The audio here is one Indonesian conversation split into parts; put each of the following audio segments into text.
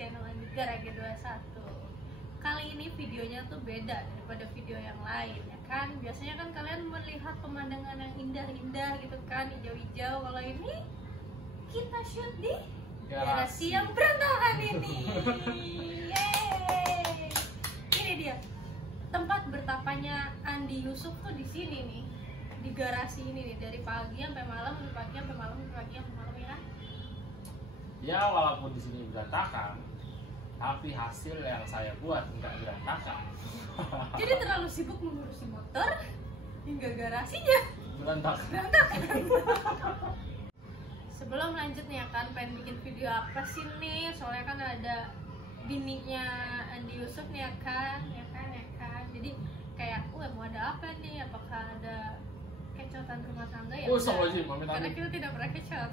channel Andika Rage 21. Kali ini videonya tuh beda daripada video yang lain ya kan. Biasanya kan kalian melihat pemandangan yang indah-indah gitu kan, hijau-hijau. Kalau ini kita shoot di garasi yang berantakan ini. Yeay. Ini dia tempat bertapanya Andi Yusuf tuh di sini nih, di garasi ini nih, dari pagi sampai malam, dari pagi sampai malam, dari pagi sampai malam ya. Ya walaupun di sini berantakan, tapi hasil yang saya buat nggak berantakan. Jadi terlalu sibuk mengurusi motor hingga garasinya Berantakan. Sebelum lanjut nih ya kan, pengen bikin video apa sih nih? Soalnya kan ada bininya Andi Yusuf nih ya kan. Jadi kayak, mau ada apa nih? Apakah ada kecotan rumah tangga ya? Sama sih, karena kita tidak pernah kecot.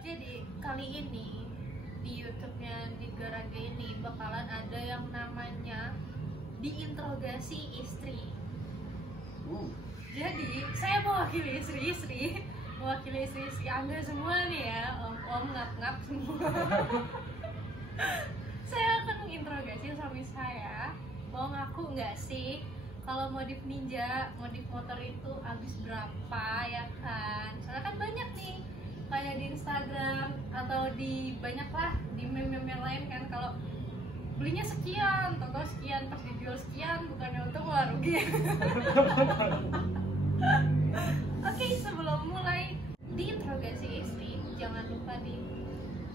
Jadi kali ini di YouTube-nya di Garage ini bakalan ada yang namanya diinterogasi istri. Jadi saya mewakili istri Anda semua nih ya, om ngap-ngap semua. Saya akan menginterogasi suami saya, mau ngaku nggak sih kalau modif ninja, modif motor itu habis berapa ya kan? Soalnya kan banyak nih, kayak di Instagram atau di banyak lah di meme-meme yang lain kan, kalau belinya sekian, toko sekian, pas dijual sekian, bukannya untung malah rugi. Oke, sebelum mulai diinterogasi istri, jangan lupa di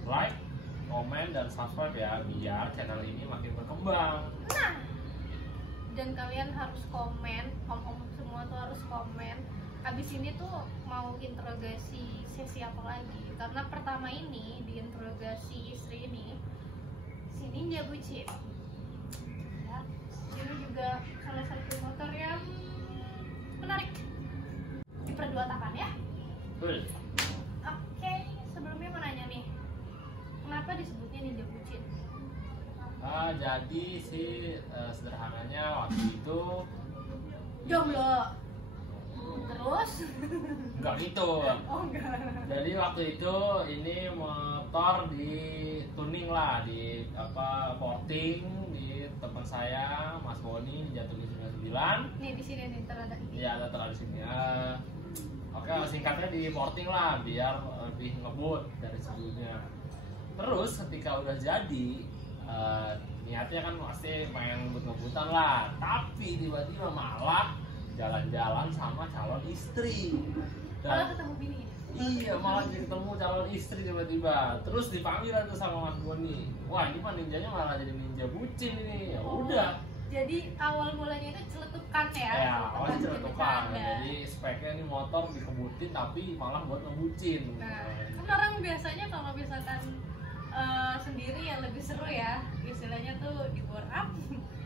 like, komen, dan subscribe ya, biar channel ini makin berkembang. Nah, dan kalian harus komen, om-om semua tuh harus komen. Abis ini tuh mau interogasi sesi apa lagi? Karena pertama ini diinterogasi istri ini, si ninja bucin. Ya, ini juga salah satu motor yang menarik diperduatakan ya. Betul. Oke, sebelumnya mau nanya nih, kenapa disebutnya ninja bucin? Jadi sih sederhananya waktu itu Jomblo. Terus? enggak gitu. Oh enggak. Jadi waktu itu ini motor di tuning lah, di porting di teman saya Mas Boni di Jatuh 99. Nih di sini nih terada. Iya, ada di sini. Oke, singkatnya di porting lah biar lebih ngebut dari sebelumnya. Terus ketika udah jadi, niatnya kan pasti pengen ngebut-ngebutan lah, tapi tiba-tiba malah jalan-jalan sama calon istri. Malah ketemu bini. Iya, malah ketemu calon istri tiba-tiba. Terus dipanggil tuh sama Mas Boni. Wah, ini mah ninjanya malah jadi ninja bucin ini. Ya udah. Jadi awal mulanya itu celetukan ya? Ya, awalnya celetukan. Jadi speknya ini motor dikebutin tapi malah buat ngebucin. Nah, kan orang biasanya kalau misalkan sendiri yang lebih seru ya, istilahnya tuh di bore up,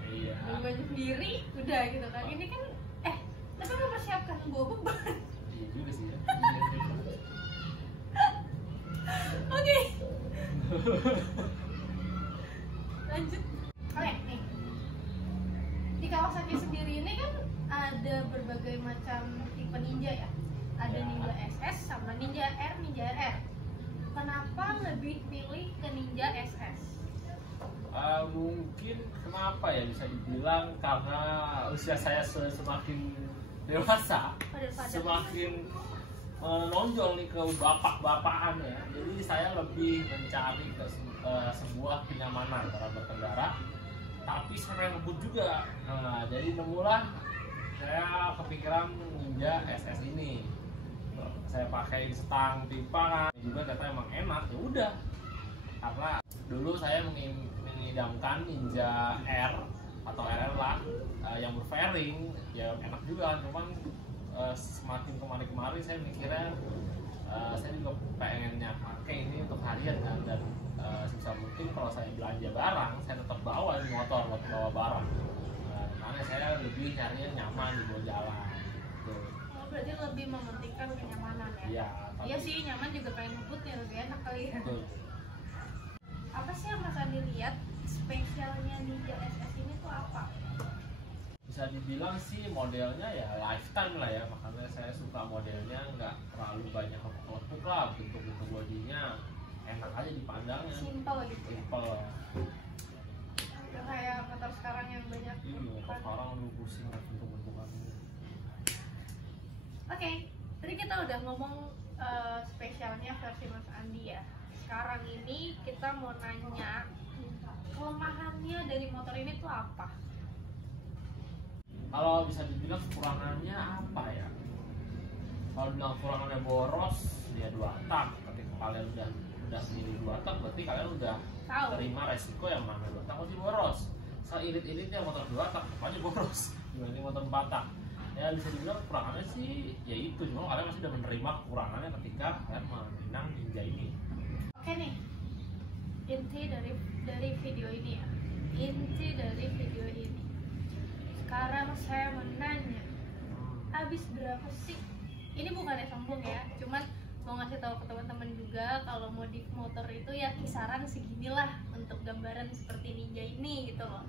Iya. baju sendiri, udah gitu kan. Ini kan, tapi mempersiapkan bawa beban. Iya juga sih ya. Oke. Lanjut. Oke, nih. Di Kawasaki sendiri ini kan ada berbagai macam tipe ninja ya. Ada Ninja SS sama Ninja R, Ninja RR. Kenapa lebih pilih ke Ninja SS? Mungkin kenapa ya, bisa dibilang karena usia saya semakin dewasa, semakin menonjol nih ke bapak-bapakan ya. Jadi saya lebih mencari ke sebuah kenyamanan dalam berkendara, tapi saya ngebut juga. Nah, jadi nemulah saya kepikiran Ninja SS ini. Saya pakai setang pipa kan, juga ternyata emang enak. Ya udah, karena dulu saya mengidamkan Ninja R atau RR lah, yang berfairing ya enak juga, cuman semakin kemari saya mikirnya saya juga pengennya pakai ini untuk harian kan, dan sebisa mungkin kalau saya belanja barang saya tetap bawa ini motor buat bawa barang. Makanya saya lebih nyarinya nyaman di bawah jalan gitu. Berarti lebih mementingkan kenyamanan ya? Iya. Iya sih, nyaman juga pengen ngebut ya, lebih enak kali ya. Betul. Apa sih yang Mas Andi lihat spesialnya Ninja SS ini tuh apa? Bisa dibilang sih modelnya ya lifetime lah ya, makanya saya suka modelnya nggak terlalu banyak lekuk-lekuk lah, bentuk bodinya dipandangnya simpel gitu ya. simpel. Udah kayak motor sekarang yang banyak. Motor sekarang lu pusing bentuk-bentukannya. Oke, tadi kita udah ngomong spesialnya versi Mas Andi ya. Sekarang ini kita mau nanya kelemahannya dari motor ini tuh apa? Kalau bisa dibilang kekurangannya apa ya? Kalau bilang kekurangannya boros, dia 2 tak. Ketika kalian udah milih 2 tak, berarti kalian udah terima resiko yang mana 2 tak masih boros. Seirit-iritnya motor 2 tak, pokoknya boros dibanding motor 4 tak. Ya bisa dibilang kekurangannya sih ya itu, cuma kalian masih udah menerima kekurangannya ketika kalian meminang Ninja ini. Oke nih, inti dari video ini ya, inti dari video ini. Sekarang saya menanya, habis berapa sih? Ini bukannya sombong ya, cuman mau ngasih tahu ke teman-teman juga kalau modif motor itu ya kisaran seginilah untuk gambaran seperti Ninja ini gitu loh.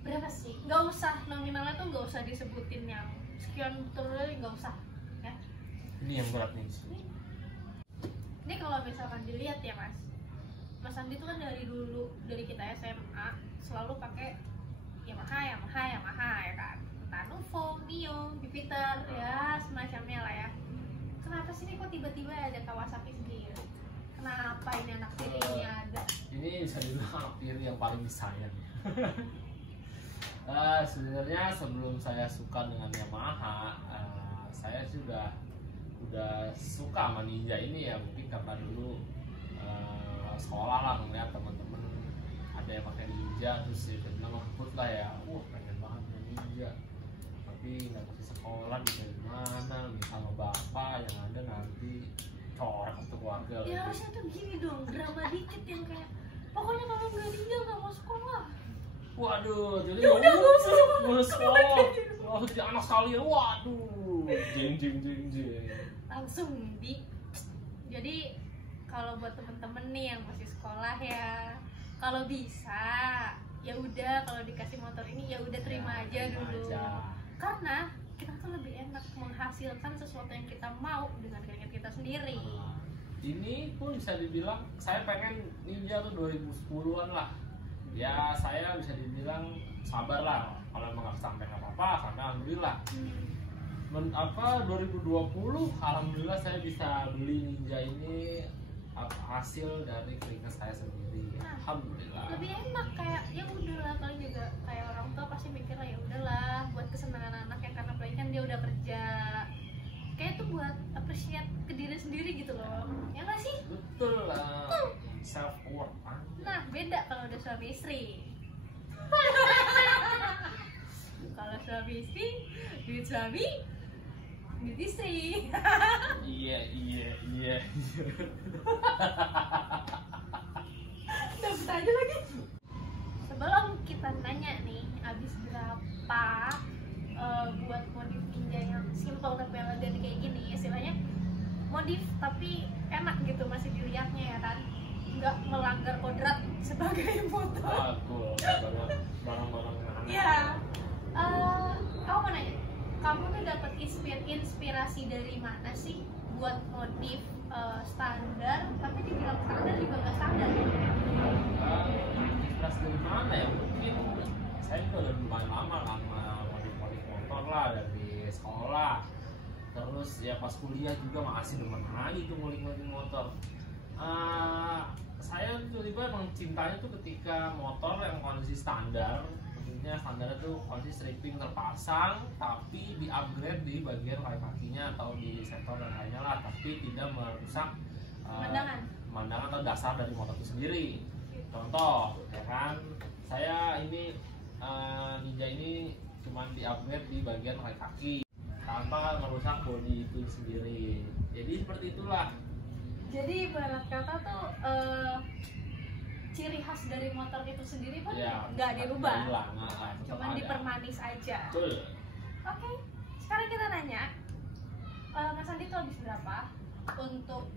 Berapa sih? Nggak usah nominalnya tuh nggak usah disebutin yang sekian betul, nggak usah ya. Ini yang berat nih. Ini kalau misalkan dilihat ya Mas Andi tuh kan dari dulu, dari kita SMA selalu pakai Yamaha ya kan, Nuvo, Mio, Jupiter ya semacamnya lah ya. Kenapa sih nih kok tiba-tiba ada Kawasaki sendiri? Kenapa ini anak tirinya ada? Ini bisa dibilang anak tiri yang paling disayang. Sebenarnya sebelum saya suka dengan Yamaha, saya sih udah suka sama Ninja ini ya, mungkin karena dulu sekolah lah ngeliat teman-teman ada yang pakai Ninja, terus ya bilang ngebut lah ya, pengen banget punya Ninja, tapi nggak bisa sekolah di mana, nih sama bapak yang ada nanti coret untuk keluarga. Ya harusnya tuh gini dong, drama dikit yang kayak pokoknya kalau nggak Ninja nggak mau sekolah. Waduh, jadi ya udah nggak usah sekolah, oh jadi anak sekalian, waduh, jeng. Langsung jadi kalau buat temen-temen nih yang masih sekolah ya, kalau bisa ya udah, kalau dikasih motor ini ya udah terima aja dulu, karena kita tuh lebih enak menghasilkan sesuatu yang kita mau dengan keringat kita sendiri. Ini pun bisa dibilang saya pengen Ninja tuh 2010-an lah. Ya saya bisa dibilang sabar lah, kalau emang nggak sampai nggak apa-apa, sampai alhamdulillah. 2020 alhamdulillah saya bisa beli Ninja ini hasil dari keringat saya sendiri. Alhamdulillah. Lebih enak, kayak ya udahlah, kalian juga kayak orang tua pasti mikir lah ya udahlah buat kesenangan anak ya, karena apalagi kan dia udah kerja. Kayak itu buat appreciate ke diri sendiri gitu loh. Ya nggak sih? Betul lah. Self worth. Nah, beda kalau udah suami istri. Kalau suami istri, duit suami, duit istri. Iya. Dapet aja lagi. Sebelum kita nanya nih, abis berapa buat modif Ninja yang simple tapi elegan kayak gini, istilahnya modif tapi enak gitu masih dilihatnya ya kan, nggak melanggar kodrat sebagai motor. Betul, barang-barang Iya. Kamu mau nanya, kamu tuh dapat inspirasi dari mana sih buat modif standar, tapi dibilang standar juga nggak standar ya? Inspirasi dari mana ya? Mungkin saya juga udah lumayan lama kan modif motor lah, dari sekolah. Terus ya pas kuliah juga masih demen lagi tuh ngulik-ngulik motor. Saya tiba-tiba emang cintanya tuh ketika motor yang kondisi standar, maksudnya standarnya tuh kondisi stripping terpasang, tapi di-upgrade di bagian kaki-kakinya atau di sektor dan lainnya lah, tapi tidak merusak pemandangan atau dasar dari motor itu sendiri. Contoh, ya kan, saya ini Ninja ini cuma di-upgrade di bagian kaki-kaki tanpa merusak bodi itu sendiri. Jadi seperti itulah. Jadi ibarat kata tuh ciri khas dari motor itu sendiri pun nggak dirubah, cuma dipermanis aja. Betul. Oke, sekarang kita nanya, Mas Andi tuh habis berapa untuk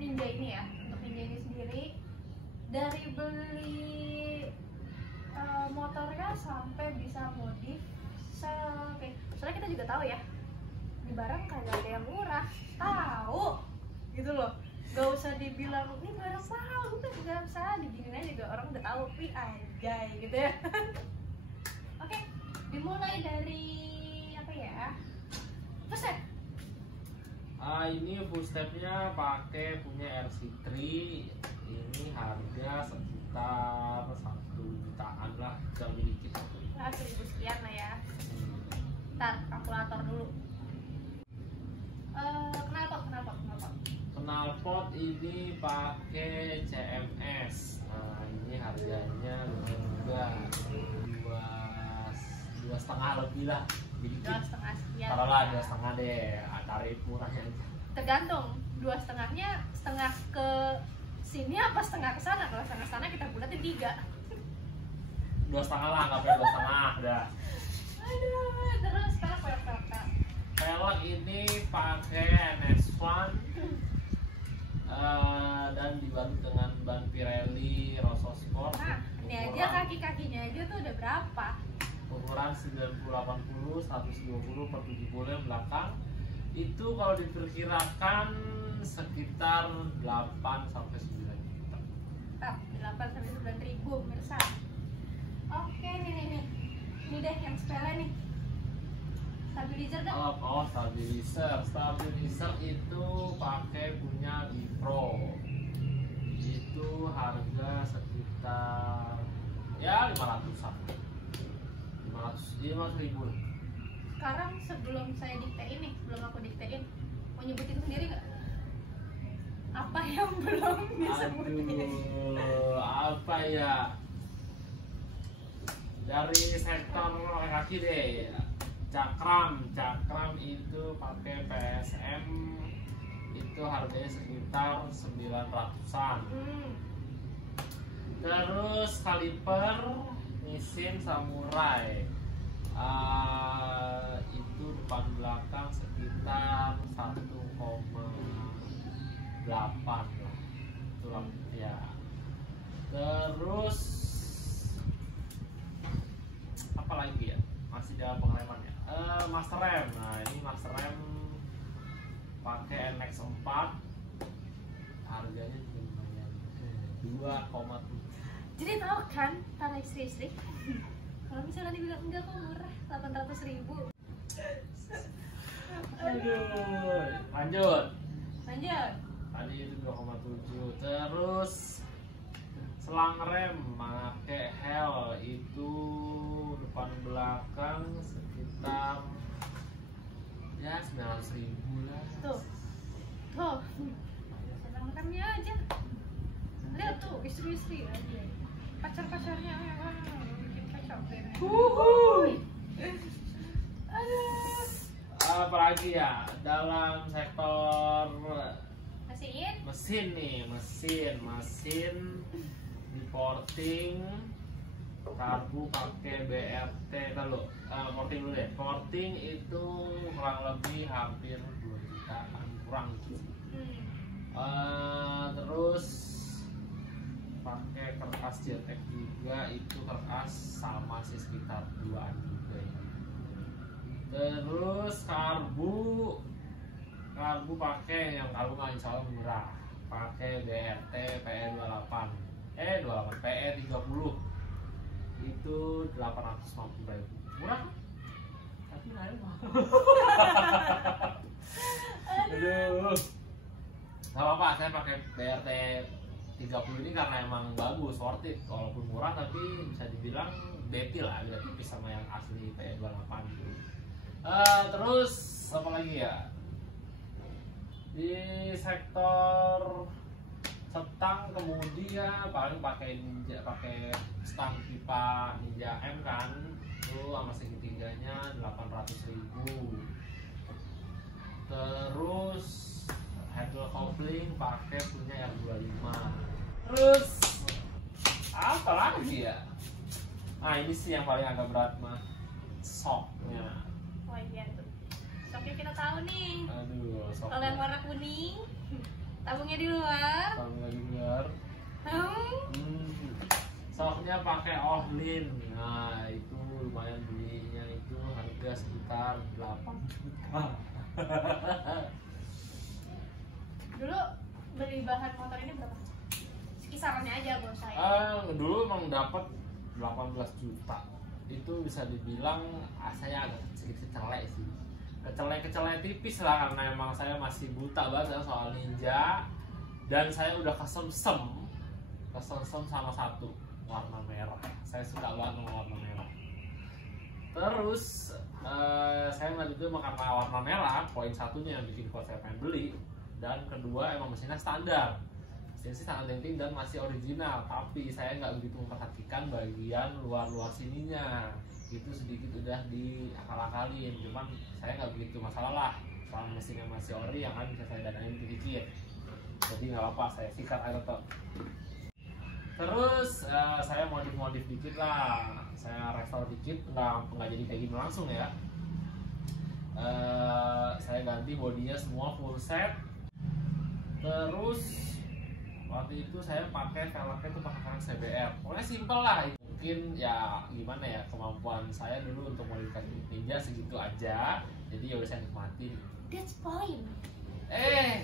Ninja ini ya, untuk Ninja ini sendiri, dari beli motornya sampai bisa modif. Soalnya kita juga tahu ya, di barang kagak ada yang murah, tahu gitu loh. Gak usah dibilang ini barang mahal, udah gak usah diginin aja, juga orang udah tahu nih anjay gitu ya. Oke, dimulai dari apa ya? Peset. Ini footstepnya pakai punya RC3. Ini harga sekitar 1 jutaan lah, lebih dikit. Nah, 1000 sekian lah ya. Ntar kalkulator dulu. Knalpot ini pakai CMS. Nah, ini harganya lumayan juga, 2,5 lebih lah, dikit. 2,5 sekian. Taruhlah 2,5 deh, tarif murahnya aja. Tergantung 2,5-nya setengah ke sini apa setengah ke sana. Kalau setengah sana kita bulatin 3. 2,5 lah, nggak pakai 2,5 dah. Aduh, terus velg. Velg ini pakai NS1 dan dibantu dengan ban Pirelli Rosso Sport. Nah, ini aja kaki-kakinya aja tuh udah berapa? Ukuran 90-80, 120/70 yang belakang. Itu kalau diperkirakan sekitar 8 sampai 9 juta. 8 sampai 9 ribu, pemirsa. Oke, nih. Ini deh yang sepele nih. Stabilizer kan? Oh, stabilizer itu pakai punya Bipro. Itu harga sekitar ya 500-an. 500 ribu. Sekarang sebelum saya diktein nih, sebelum aku diktein, mau nyebutin sendiri nggak? Apa yang belum disebutin? Aduh, apa ya? Dari sektor kaki deh. Cakram itu pakai PSM, itu harganya sekitar 900-an. Terus kaliper Nissin Samurai, itu depan belakang sekitar 1,8 lah, tulang ya. Terus apa lagi ya, masih dalam pengereman ya. Master rem, nah ini master rem pakai NX4, harganya juga lumayan, 2,7. Jadi tahu kan para istri-istri, kalau misalnya dibilang enggak kok murah, 800 ribu. Aduh, lanjut. Tadi itu 2,7. Terus selang rem pakai hel itu depan belakang sekitar ya 900.000 lah. Tuh senang remnya aja. Lihat tuh istri-istri aja, pacar-pacarnya bikin kacau deh. Aduh. Apalagi ya dalam sektor Mesin nih, mesin di porting karbu pakai BRT. Kalau porting dulu deh, porting itu kurang lebih hampir 2 jutaan kurang gitu. Terus pakai kertas JTEK juga, itu kertas sama sih sekitar 2an juga ya. Terus karbu pakai yang karbu nggak insya Allah murah, pakai BRT PE28 PE30 itu 850.000, murah tapi lain mahal. Aduh, nggak apa-apa, saya pakai BRT 30 ini karena emang bagus, worth it. Walaupun murah tapi bisa dibilang beti lah, beda tipis sama yang asli PE28 gitu. Terus apa lagi ya, di sektor setang kemudi ya paling pakai stang pipa Ninja M kan, itu sama segitiganya 800.000. Terus handle coupling pakai punya R25. Terus apa lagi ya? Nah ini sih yang paling agak berat mah, soknya. Oh iya tuh, soknya kita tahu nih. Aduh, sok. Kalau yang warna kuning, tabungnya di luar. Tabungnya di luar. Soknya pakai Ohlin. Nah itu lumayan, belinya itu harga sekitar 8 juta. Dulu beli bahan motor ini berapa? Kisarannya aja bos saya. Dulu emang dapat 18 juta. Itu bisa dibilang saya agak sedikit kecelek sih. Kecelek tipis lah karena emang saya masih buta banget soal ninja. Dan saya udah kesemsem sama satu warna merah. Saya suka banget sama warna merah. Terus saya ngeliat itu emang karena warna merah, poin satunya yang bikin kuat saya pengen beli. Dan kedua emang mesinnya standar, mesinnya sih sangat penting dan masih original. Tapi saya nggak begitu memperhatikan bagian luar sininya, itu sedikit udah diakal-akalin. Cuman saya nggak begitu masalah lah, soal mesinnya masih ori, yang kan bisa saya danain sedikit. Jadi nggak apa-apa, saya sikat aja tetap. Terus saya modif dikit lah, saya restore dikit, nggak jadi kayak gini langsung ya. Saya ganti bodinya semua full set. Terus waktu itu saya pakai velgnya tuh pakai velg CBR. Pokoknya simple lah. Mungkin ya gimana ya, kemampuan saya dulu untuk modifikasi ninja segitu aja. Jadi ya udah saya nikmatin. That's point.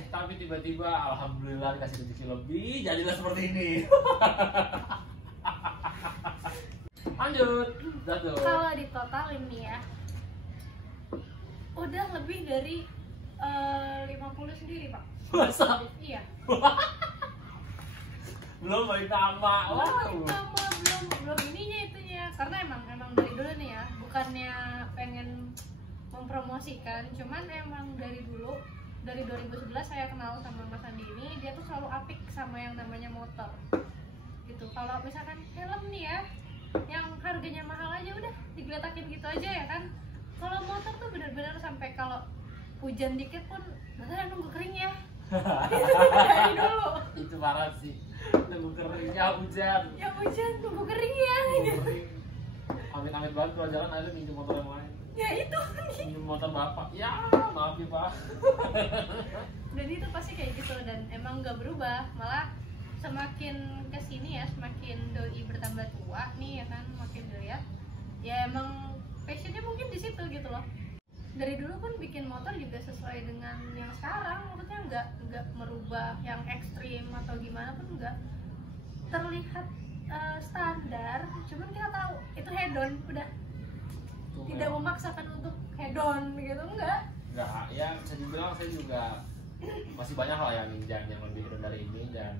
Tapi tiba-tiba alhamdulillah dikasih rezeki lebih, jadilah seperti ini. Lanjut. Kalau ditotalin nih ya, udah lebih dari 50 sendiri pak. Masa? Iya. Belum balik nama. Belum ininya itunya. Karena emang dari dulu nih ya, bukannya pengen mempromosikan, cuman emang dari dulu, dari 2011 saya kenal sama Mas Andi ini, dia tuh selalu apik sama yang namanya motor gitu. Kalau misalkan helm nih ya, yang harganya mahal aja udah digeletakin gitu aja ya kan. Kalau motor tuh benar-benar sampai kalau hujan dikit pun beneran nunggu kering ya. Dari dulu itu parah sih, nunggu keringnya hujan. Ya hujan nunggu kering ya gitu. Amit-amit banget kalau jalan ada minjem motor yang lain. Ya itu Minjem motor bapak, ya maaf ya pak. Dan itu pasti kayak gitu, dan emang nggak berubah, malah semakin kesini ya, semakin doi bertambah tua nih ya kan, makin dilihat ya emang passionnya mungkin di situ gitu loh. Dari dulu pun bikin motor juga sesuai dengan yang sekarang, maksudnya nggak merubah yang ekstrim atau gimana pun, nggak terlihat standar, cuman kita tahu itu head on, udah tidak memaksakan untuk head on gitu, enggak ya bisa dibilang saya juga masih banyak lah yang ninja yang lebih head on dari ini, dan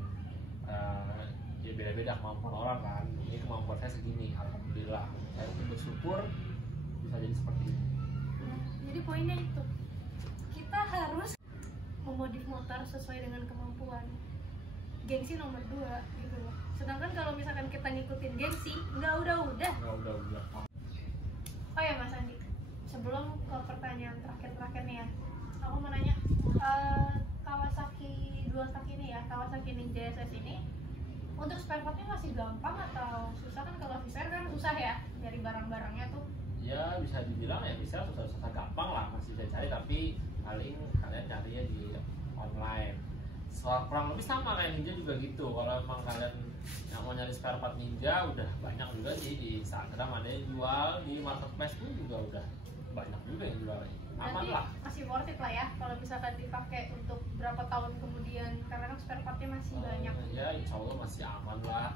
ya beda-beda kemampuan orang kan. Ini kemampuan saya segini, alhamdulillah saya bersyukur bisa jadi seperti ini. Jadi poinnya itu, kita harus memodif motor sesuai dengan kemampuan. Gengsi nomor 2 gitu loh. Sedangkan kalau misalkan kita ngikutin gengsi, udah. Oh ya Mas Andi, sebelum ke pertanyaan terakhir nih ya, aku mau nanya, Kawasaki Dualtag ini ya, Kawasaki Ninja SS ini, untuk spare partnya masih gampang atau susah? Kan kalau Viser kan susah ya dari barang-barangnya tuh. Ya bisa dibilang ya bisa, susah gampang lah, masih bisa cari, tapi paling kalian carinya di online. Kurang lebih sama kayak Ninja juga gitu. Kalau emang kalian yang mau nyari spare part Ninja, udah banyak juga sih di Instagram ada yang jual, di marketplace pun juga udah banyak juga yang jual. Aman lah, masih worth it lah ya kalau misalkan dipakai untuk berapa tahun kemudian, karena kan spare partnya masih banyak. Ya insya Allah masih aman lah.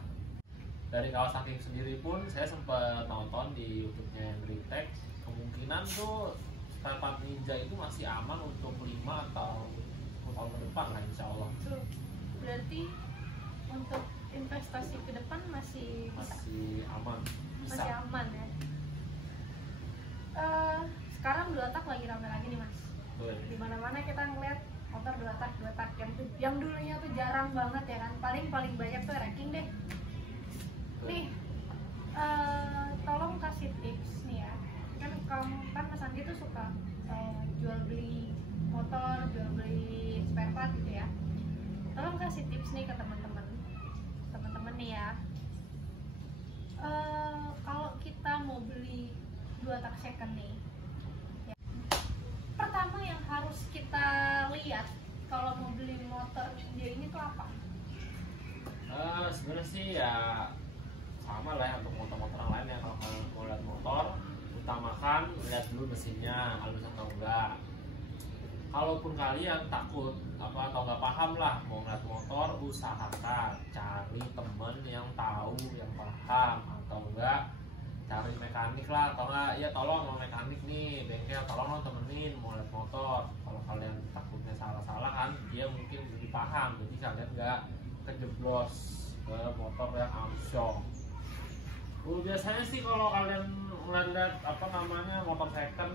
Dari Kawasaki sendiri pun saya sempat nonton di YouTube-nya yang Retech, kemungkinan tuh spare part Ninja itu masih aman untuk 5 atau 10 tahun ke depan lah insya Allah. Berarti untuk investasi ke depan masih aman, bisa. Masih aman ya. Sekarang Dualtag lagi rame lagi nih Mas. Di mana-mana kita ngeliat motor Dualtag yang dulunya tuh jarang banget ya kan. Paling banyak tuh ranking deh. Nih, tolong kasih tips nih ya. Kan Mas Andi tuh suka jual beli motor, jual beli spare part gitu ya. Tolong kasih tips nih ke teman-teman nih ya. Kalau kita mau beli Dualtag second nih, ya, pertama yang harus kita lihat kalau mau beli motor Ninja ini tuh apa? Sebenarnya sih ya sama lah ya untuk motor-motor yang lain ya. Kalau kalian mau lihat motor, utamakan lihat dulu mesinnya halus atau enggak. kalaupun kalian takut apa atau nggak paham lah mau ngeliat motor, usahakan cari temen yang tahu, yang paham, atau enggak cari mekanik lah, atau enggak ya tolong mau mekanik nih bengkel, tolong dong temenin mau lihat motor. Kalau kalian takutnya salah-salah kan dia mungkin lebih paham, jadi kalian nggak kejeblos ke motor yang amsyong. Biasanya sih kalau kalian ngeliat apa namanya motor second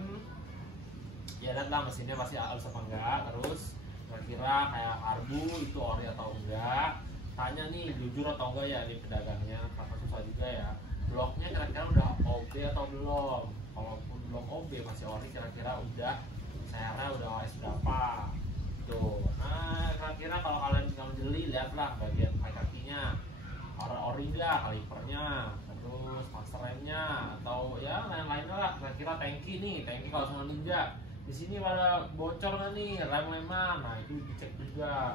ya lihat lah mesinnya pasti halus apa enggak, terus kira-kira kayak karbu itu ori atau enggak, tanya nih jujur atau enggak ya di pedagangnya, karena susah juga ya. Bloknya kira-kira udah OB atau belum, kalaupun belum OB masih ori kira-kira udah sernya udah OS berapa tuh. Nah kira-kira kalau kalian tinggal jeli lihatlah bagian kakinya ori enggak, kalipernya, terus master remnya, atau ya lain-lainnya lah. Kira-kira tangki nih, tangki kalau sama Ninja di sini pada bocor nggak nih, lem-leman, nah itu dicek juga.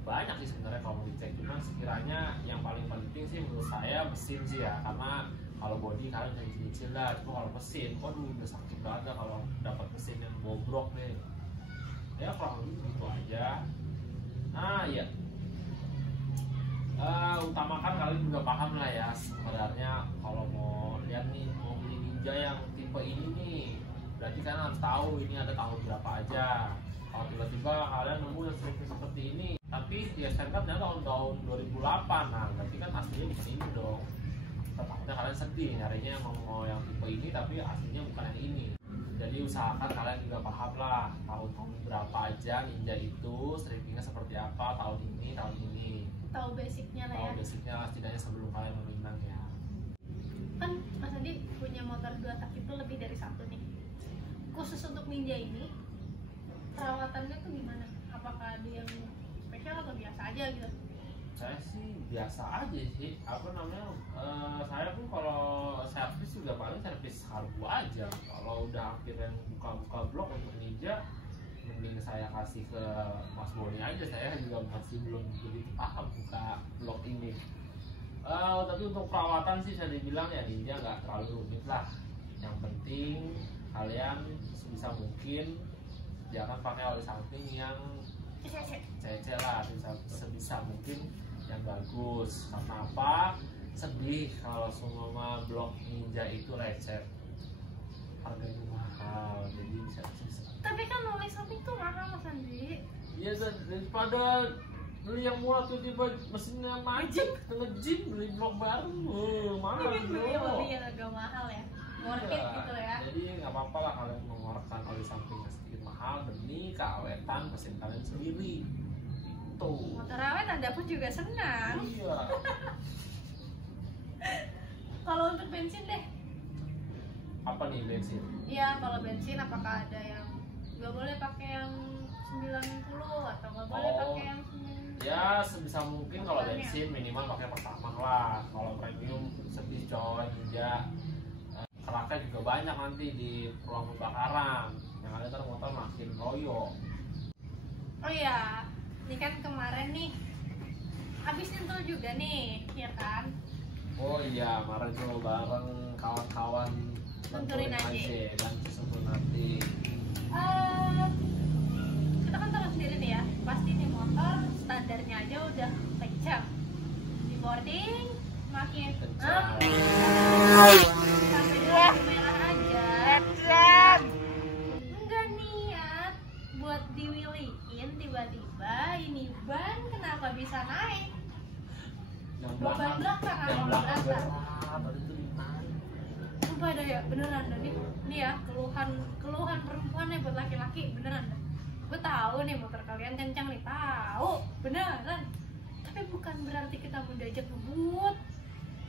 Banyak sih sebenarnya kalau mau dicek, cuman sekiranya yang paling penting sih menurut saya mesin sih ya, karena kalau body kalian bisa nyicil lah, cuma kalau mesin, waduh udah sakit banget lah kalau dapat mesin yang bobrok nih. Ya kurang lebih gitu aja. Nah ya, utamakan kalian juga paham lah ya sebenarnya kalau mau lihat nih mau beli Ninja yang tipe ini nih, berarti kalian harus tahu ini ada tahun berapa aja. Kalau tiba-tiba kalian nemu yang seperti ini tapi ya STNK tahun 2008, nah berarti kan aslinya bukan ini dong. Takutnya kalian sedih nyarinya mau yang tipe ini tapi aslinya bukan yang ini. Jadi usahakan kalian juga paham lah tahun berapa aja Ninja itu, strippingnya seperti apa tahun ini, tahu basicnya lah ya, tahu basicnya setidaknya sebelum kalian meminang ya. Kan Mas Andi punya motor 2 tak itu lebih dari satu nih. Khusus untuk Ninja ini perawatannya tuh gimana? Apakah ada yang spesial atau biasa aja gitu? Saya sih biasa aja sih, apa namanya, saya pun kalau servis juga paling servis karbu aja. Kalau udah akhirnya buka blok untuk Ninja, mending saya kasih ke Mas Boni aja, saya juga masih belum begitu paham buka blok ini. Tapi untuk perawatan sih saya dibilang ya Ninja nggak terlalu rumit lah. Yang penting kalian sebisa mungkin jangan pakai oli samping yang cece lah, sebisa mungkin yang bagus. Karena apa? Sedih kalau semua blok Ninja itu lecet, harganya mahal, jadi bisa. Tapi kan oli samping tuh mahal Mas Andi. Iya, daripada beli yang murah tuh tiba mesinnya majik, ngejim beli blok baru, mahal. Beli oli yang agak mahal ya, worth it gitu ya. Jadi nggak apa-apa lah kalian mengeluarkan oli samping yang sedikit mahal demi keawetan mesin kalian sendiri. Itu. Motor awet Anda pun juga senang. Iya. Kalau untuk bensin deh. Apa nih bensin? Iya, kalau bensin apakah ada yang nggak boleh pakai yang 90 atau nggak boleh pakai yang 90? Ya sebisa mungkin kalau bensin minimal pakai Pertamax lah. Kalau premium sedih coy, Ninja. Keraknya juga banyak nanti di ruang pembakaran. Yang ada ntar motor makin loyo. Oh iya, ini kan kemarin nih habis nyentuh juga nih, ya kan? Oh iya, kemarin tuh bareng kawan-kawan Nenturin aja dan sentuh nanti. Kita kan tahu sendiri nih ya, pasti nih motor standarnya aja udah kencang. Di boarding makin Kencang. sampai di lampu merah aja. Enggak niat buat diwiliin, tiba-tiba ini ban kenapa bisa naik? Beban belakang yang apa belakang belakang? berat, itu ditarik. Sumpah dah ya, beneran dah nih ya, keluhan perempuan nih buat laki-laki, beneran dah. Gue tahu nih motor kalian kencang nih, tahu beneran. Tapi bukan berarti kita mau diajak ngebut.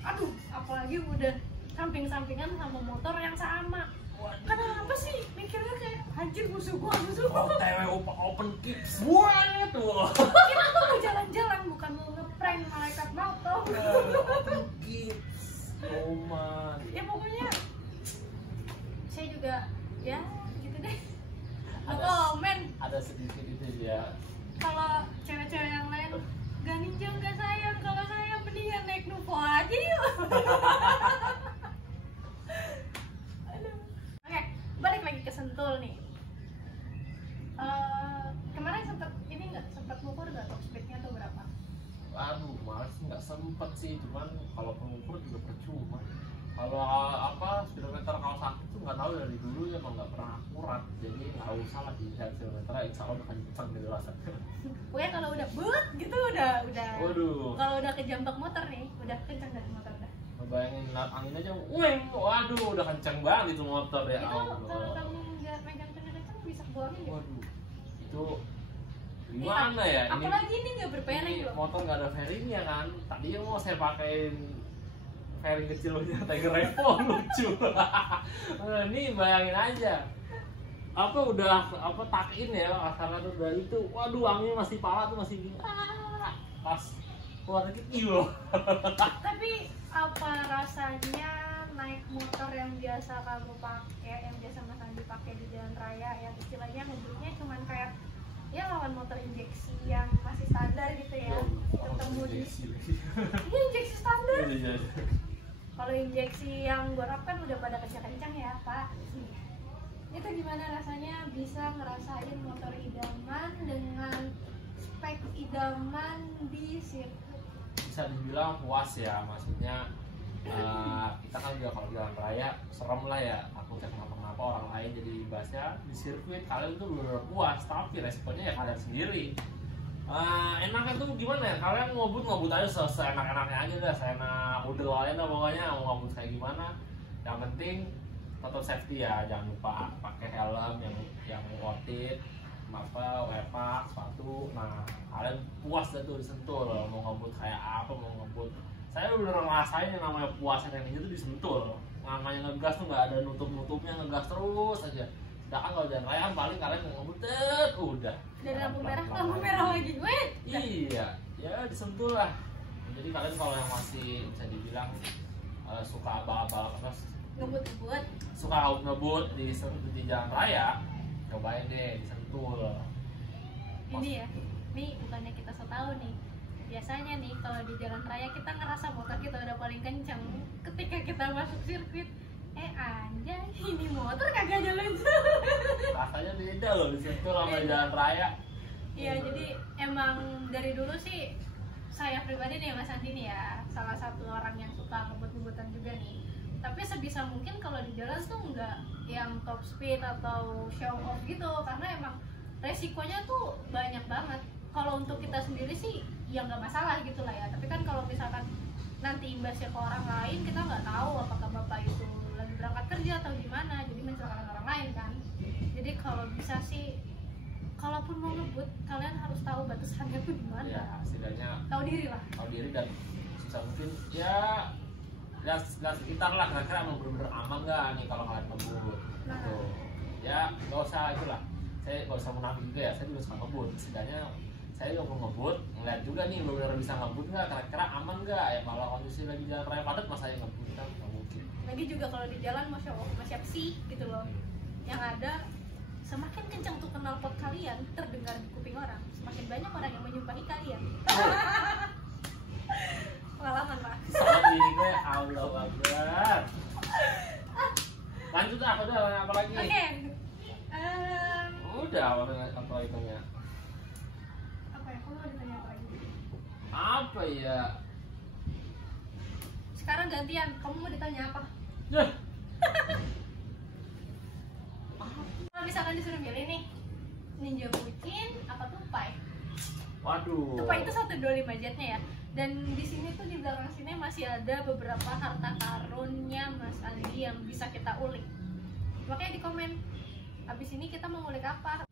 Aduh, apalagi udah samping-sampingan sama motor yang sama. Kenapa sih mikirnya kayak anjir musuh gua? OTW open kick buat tuh. Kita tuh mau jalan-jalan, bukan mau ngeprank malaikat motor. Open kick. Oh man. Ya pokoknya saya juga ya gitu deh. Komen Ada sedikit ya. kalau cewek-cewek yang lain gak Ninja gak sayang, kalau saya mendingan naik Nuvo aja yuk. Aduh. Oke, balik lagi ke Sentul nih. sempet sih, cuman kalau pengukur juga percuma. Kalau speedometer kalau sakit tuh nggak tahu dari dulu ya emang nggak pernah akurat, jadi nggak usah lah dilihat speedometer, insya Allah bakal kencang gitu rasanya. Pokoknya kalau udah but gitu udah. Waduh. Kalau udah kejambak motor nih, udah kencang dari motor udah. Bayangin lihat angin aja, weng, waduh udah kencang banget itu motor ya Itu Allah. kalau kamu nggak megang kencang bisa kebuangin nggak? Waduh, itu gimana ya ini? Apalagi ini nggak berfairing Ini loh. motor nggak ada fairingnya kan? Tadi mau saya pakein fairing kecilnya Tiger Revo lucu. Ini bayangin aja. Udah takin ya karena udah itu. Waduh, angin masih pala tuh masih pas keluar dikit loh. Tapi apa rasanya naik motor yang biasa kamu pakai, yang biasa Mas Andi pakai di jalan raya, yang istilahnya ngebutnya cuman kayak ya lawan motor injeksi yang masih standar gitu ya, ketemu di ini injeksi standar. Kalau injeksi yang gorap kan udah pada kencang-kencang ya Pak. Itu gimana rasanya bisa ngerasain motor idaman dengan spek idaman di sirkuit? Bisa dibilang puas ya, maksudnya kita kan juga kalau jalan raya serem lah ya, takut kenapa-kenapa orang lain, jadi bahasnya di sirkuit kalian tuh bener puas, tapi resikonya ya kalian sendiri. Enaknya tuh gimana ya, kalian ngobut aja seenak-enaknya aja dah, seenak udel aja dah pokoknya, mau ngobut kayak gimana, yang penting tetap safety ya, jangan lupa pakai helm yang worth it, wepak, sepatu. Nah kalian puas dah tuh disentul, mau ngebut kayak apa, mau ngebut. Saya bener ngerasain yang namanya puasnya yang itu disentul. Namanya ngegas tuh nggak ada nutup-nutupnya, ngegas terus aja. Sedangkan kalau jalan raya paling kalian mau ngebut, udah. Dari lampu merah lagi, wait. Iya, ya disentul lah. Jadi kalian kalau yang masih bisa dibilang suka balap-balap ngebut suka ngebut di jalan raya, cobain deh disentul. Ini ya, nih bukannya kita so tau nih, biasanya nih kalau di jalan raya kita ngerasa motor kita udah paling kenceng, ketika kita masuk sirkuit anjay ini motor kagak jalan. Rasanya beda loh disentul sama di jalan raya. Iya, jadi emang dari dulu sih saya pribadi nih Mas Andi nih ya, salah satu orang yang suka ngebut-ngebutan juga nih. Tapi sebisa mungkin kalau di jalan tuh nggak yang top speed atau show off gitu, karena emang resikonya tuh banyak banget. Kalau untuk kita sendiri sih ya nggak masalah gitu lah ya, tapi kan kalau misalkan nanti imbasnya ke orang lain, kita nggak tahu apakah bapak itu lagi berangkat kerja atau gimana, jadi mencelakakan orang lain kan. Jadi kalau bisa sih, kalaupun mau ngebut, kalian harus tahu batasannya tuh di mana. Ya, setidaknya tahu diri lah. Tahu diri dan bisa mungkin ya lihat sekitar lah, kira-kira emang bener-bener aman nggak nih kalau kalian ngebut. Nah. Gitu. Ya nggak usah itulah. Saya nggak usah munafik juga ya. Saya juga suka ngebut. Setidaknya saya juga mau ngebut, ngeliat juga nih bener-bener bisa ngebut nggak, kira-kira aman nggak ya. Kalau kondisi lagi jalan raya padat, masa saya ngebut kan nggak mungkin. Lagi juga kalau di jalan masya Allah, siap sih gitu loh. Yang ada semakin kencang tuh knalpot kalian terdengar di kuping orang, semakin banyak orang yang menyumpahi kalian. Pengalaman Pak. Sama ini gue Allah Akbar. Lanjut apa lagi? Oke. Udah apa itunya? Apa ya? Kamu mau ditanya apa lagi? Apa ya? Sekarang gantian, kamu mau ditanya apa? Ya. Kalau misalkan disuruh milih nih, Ninja bucin apa tupai? Waduh. Tupai itu 125 jetnya ya. Dan di sini tuh di belakang sini masih ada beberapa harta karunnya Mas Andi yang bisa kita ulik. Makanya di komen, abis ini kita mau ngulik apa?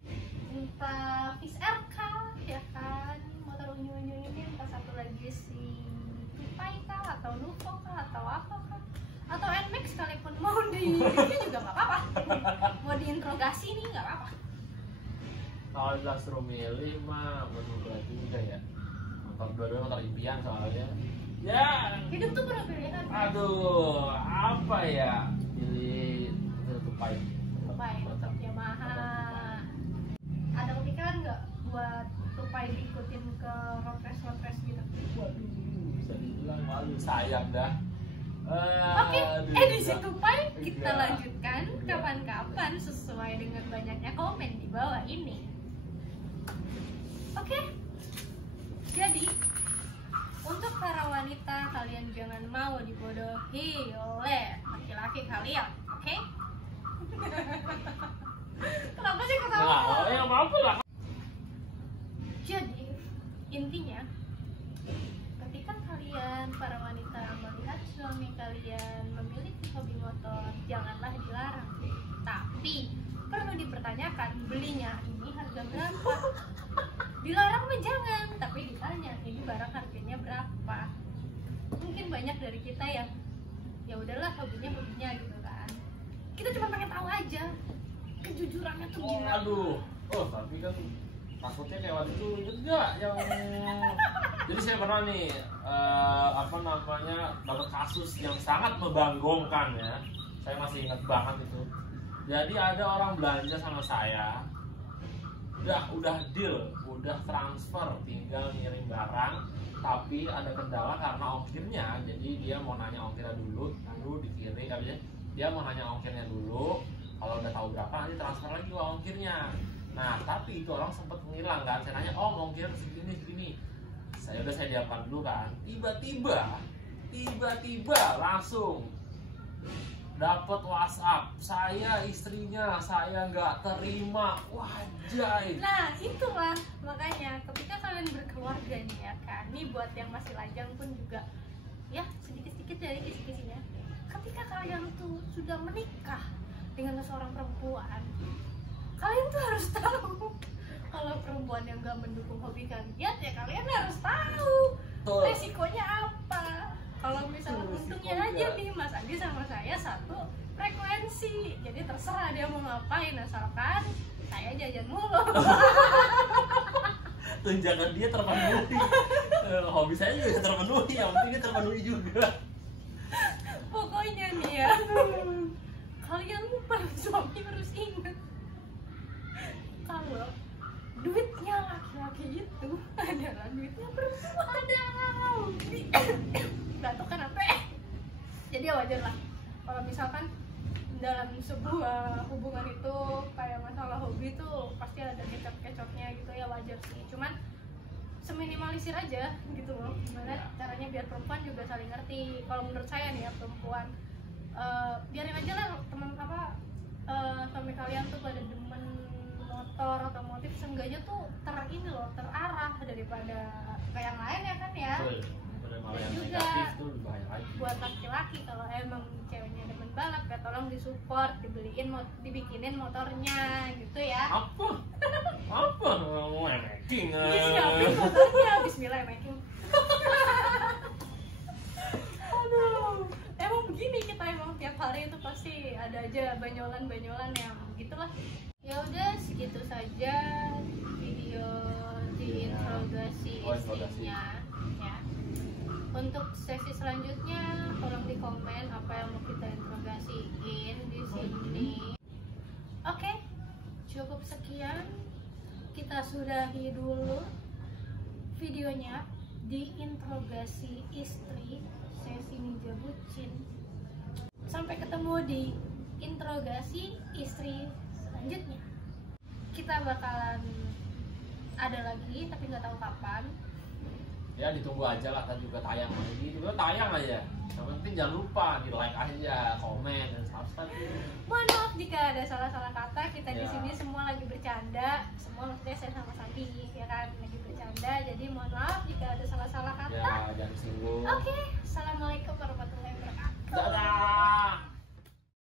Entah Fis RK, ya kan? Motor unyu-unyu ini, entah satu lagi si Tupai kah? Atau Nuvo kah? Atau apa kah? Atau NMAX sekalipun mau di review juga gak apa-apa. Mau diinterogasi nih gak apa-apa. Kalau disuruh milih mah bener juga ya. Dua-dua motor impian soalnya. Ya. Hidup tuh penuh pilihan. Aduh, apa ya? Pilih Tupai. Tupai untuk Yamaha. Ada kepikiran nggak buat Tupai diikutin ke road race gitu? Waduh, bisa dibilang malu, sayang dah. Oke, edisi Tupai kita Iya. lanjutkan kapan-kapan sesuai dengan banyaknya komen di bawah ini. Oke. Jadi untuk para wanita, kalian jangan mau dibodohi oleh laki-laki kalian, oke? Kenapa sih ketawa? Nah, ya apa lah. Jadi intinya, ketika kalian para wanita melihat suami kalian memiliki hobi motor, janganlah dilarang, tapi perlu dipertanyakan belinya ini harga berapa. Dilarang mah jangan, tapi ditanya ini barang harganya berapa. Mungkin banyak dari kita yang ya udahlah hobinya gitu kan. Kita cuma pengen tahu aja kejujurannya tuh gimana. Aduh, tapi kan takutnya kayak waktu itu juga yang jadi saya pernah nih dapat kasus yang sangat membanggongkan ya. Saya masih ingat banget itu. Jadi ada orang belanja sama saya, udah deal, udah transfer, tinggal ngirim barang, tapi ada kendala karena ongkirnya. Jadi dia mau nanya ongkirnya dulu, lalu dikirim, dia mau nanya ongkirnya dulu. Kalau udah tahu berapa nanti transfer lagi uang ongkirnya. Nah tapi itu orang sempat ngilang kan. Saya nanya, ongkir segini. Saya diamkan dulu kan. Tiba-tiba langsung dapat WhatsApp, saya istrinya, saya nggak terima. Wajay. Nah itulah makanya ketika kalian berkeluarga nih ya kan, nih buat yang masih lajang pun juga ya sedikit-sedikit dari kisi-kisinya. Ketika kalian tuh sudah menikah dengan seorang perempuan, kalian tuh harus tahu kalau perempuan yang nggak mendukung hobi kalian, ya kalian harus tahu resikonya apa. Kalau misalnya untungnya aja nih Mas Adi sama saya satu frekuensi, jadi terserah dia mau ngapain asalkan saya jajan mulu. Tunjangan dia terpenuhi, hobi saya juga terpenuhi, yang penting dia terpenuhi juga. Pokoknya nih ya, kalian para suami harus ingat kalau duitnya laki-laki itu adalah duitnya perempuan. Batuk kan apa? Jadi ya wajar lah kalau misalkan dalam sebuah hubungan itu kayak masalah hobi tuh pasti ada kecot-kecotnya gitu ya, wajar sih. Cuman seminimalisir aja gitu loh, gimana caranya biar perempuan juga saling ngerti. Kalau menurut saya nih ya perempuan, biarin aja lah teman suami kalian tuh pada demen motor atau motif, seenggaknya tuh terarah daripada kayak yang lain ya kan ya. Yang juga negatif tuh bahaya lagi. Buat laki-laki kalau emang ceweknya demen balap ya tolong disupport, dibikinin motornya gitu ya. Apa mau making? Disiapin motornya, bismillah making. Aduh, emang begini kita emang tiap hari itu pasti ada aja banyolan yang gitulah. Ya udah segitu saja video di interogasi istrinya ya. Untuk sesi selanjutnya tolong di komen apa yang mau kita interogasiin di sini. Oke, cukup sekian, kita sudahi dulu videonya di interogasi istri sesi Ninja Bucin. Sampai ketemu di interogasi istri selanjutnya. Kita bakalan ada lagi tapi nggak tahu kapan. Ya ditunggu aja lah, kan juga tayang lagi. Juga tayang aja. Yang penting jangan lupa di like aja, komen dan subscribe. Mohon maaf jika ada salah-salah kata. Kita di sini semua lagi bercanda. Semua maksudnya saya sama Sandi ya kan lagi bercanda. Jadi mohon maaf jika ada salah-salah kata. Ya jangan singgung. Oke, assalamualaikum warahmatullahi wabarakatuh. Dadah.